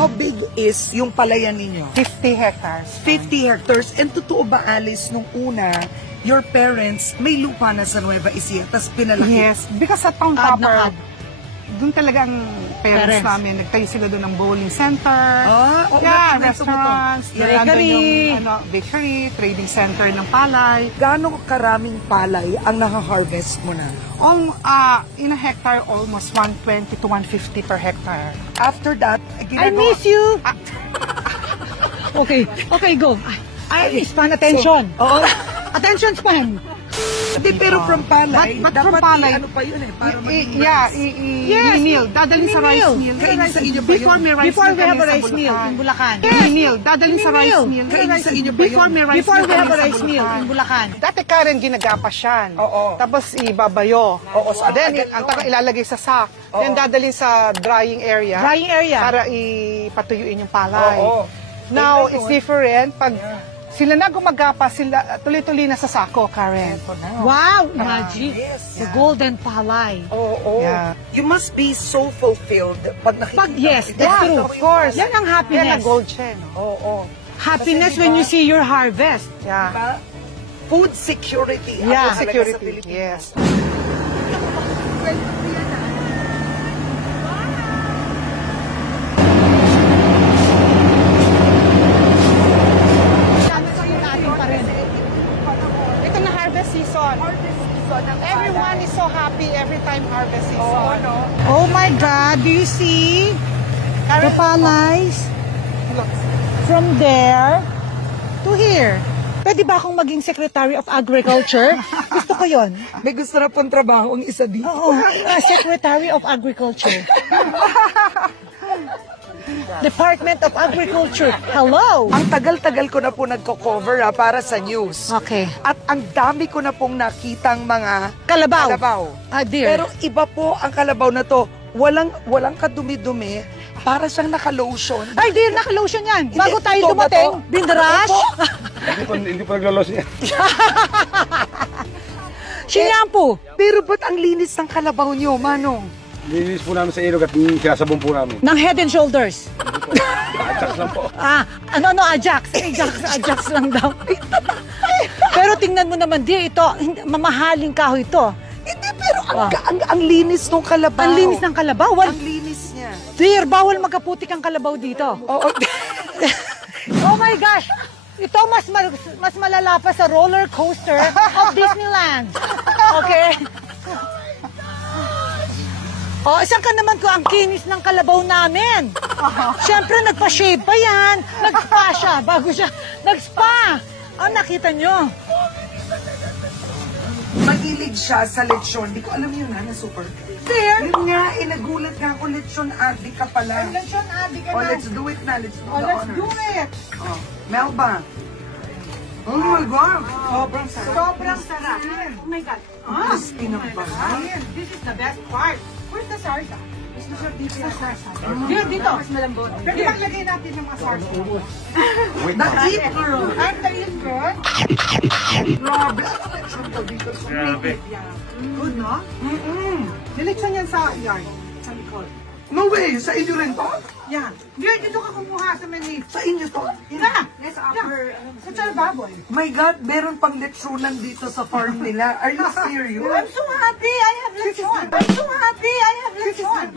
How big is yung palayan ninyo? 50 hectares. 50 hectares. And totoo ba, Alice, nung una, your parents may lupa na sa Nueva Ecija, tapos pinalaki? Yes, because sa town proper, doon talagang parents namin, nagtayo sila doon ng bowling center, restaurants, bakery, bakery, trading center ng palay. Gaano karaming palay ang naka-harvest mo na? In a hectare, almost 120 to 150 per hectare. After that, I miss you! Okay, go. I span attention. Attention span. Hindi, pero from palay, but dapat from palay, ano pa yun eh, para maging i-mill. Dadalhin sa rice mill. Sa inyo pa Before yun. we have a rice mill in Bulacan. I-mill. Dadalhin sa rice mill. Sa inyo pa yun. Before we have a rice mill in Bulacan. Dati Karen, ginagapas yan. Oo. Tapos ibabayo. So Then, ang ilalagay sa sack. Then, dadalhin sa drying area. Para ipatuyuin yung palay. Now, it's different. Pag sila na gumagapas, sila tuloy-tuloy na sa sako, Karen. Wow, magic. The golden palay. Yeah. You must be so fulfilled pag nakikita. Yes, that's true. Of course. Yan ang happiness. Yan ang gold chain. Happiness when you see your harvest. Yeah. Diba? Food security. Yeah, Ang security. sa Pilipinas. Yes. Ito na harvest season. Everyone is so happy every time harvest season. Oh my God, do you see the palays? From there to here. Pwede ba akong maging Secretary of Agriculture? Gusto ko yon. May gusto na pong trabaho ang isa dito. Oo, Secretary of Agriculture. Department of Agriculture. Hello! Ang tagal-tagal ko na po nagko-cover para sa news. Okay. At ang dami ko na pong nakitang mga Kalabaw. Ah, dear. Pero iba po ang kalabaw na to. Walang kadumi-dumi. Para siyang naka-lotion. Ay, dear, naka-lotion yan. Bago tayo ito ba dumating, to? bindrush. Hindi pa naglalos niya. Shampoo. Pero ba't ang linis ng kalabaw nyo, Manong? Nilinis po namin sa ilog at sinasabon po namin. Ng Head and Shoulders. Ajax lang po. Ajax. Ajax lang daw. Pero tingnan mo naman, dear, ito, mamahaling kahoy ito. Hindi, pero ang linis ng kalabaw. Ang linis ng kalabaw. Ang linis niya. Dear, bawal magkaputik ang kalabaw dito. Oh my gosh! Ito mas malala pa sa roller coaster of Disneyland. Okay? Isang ka naman ko ang kinis ng kalabaw namin. Siyempre, nagpa-shave pa yan. Nag-spa siya bago siya. Nag-spa. Nakita nyo. Mahilig siya sa lechon. Di ko alam yun na super. Dear. Yun nga, nagulat nga ako, lechon addict ka pala. Lechon addict ka na. Let's do it na. Let's do the Let's honors. do it. Melba. Oh my God. Sobrang sarap. Oh my God. Crispy na ba? This is the best part. Where's the sarsa? Dito. Dito. Mas malambot. Pwede bang lagay natin yung mga sauce? Na-eat, girl. I'm the eat girl. Grabe. Lechon to dito. Good, no? Nileksan yan sa yard. Sa likod. No way. Sa inyo rin to? Yan. Girl, dito ka kumuha sa Manila. Sa inyo to? Yes, after. Sa Chalbaboy. My God, meron pang lechonan dito sa farm nila. Are you serious? I'm so happy I have lechon. I'm so happy I have lechon.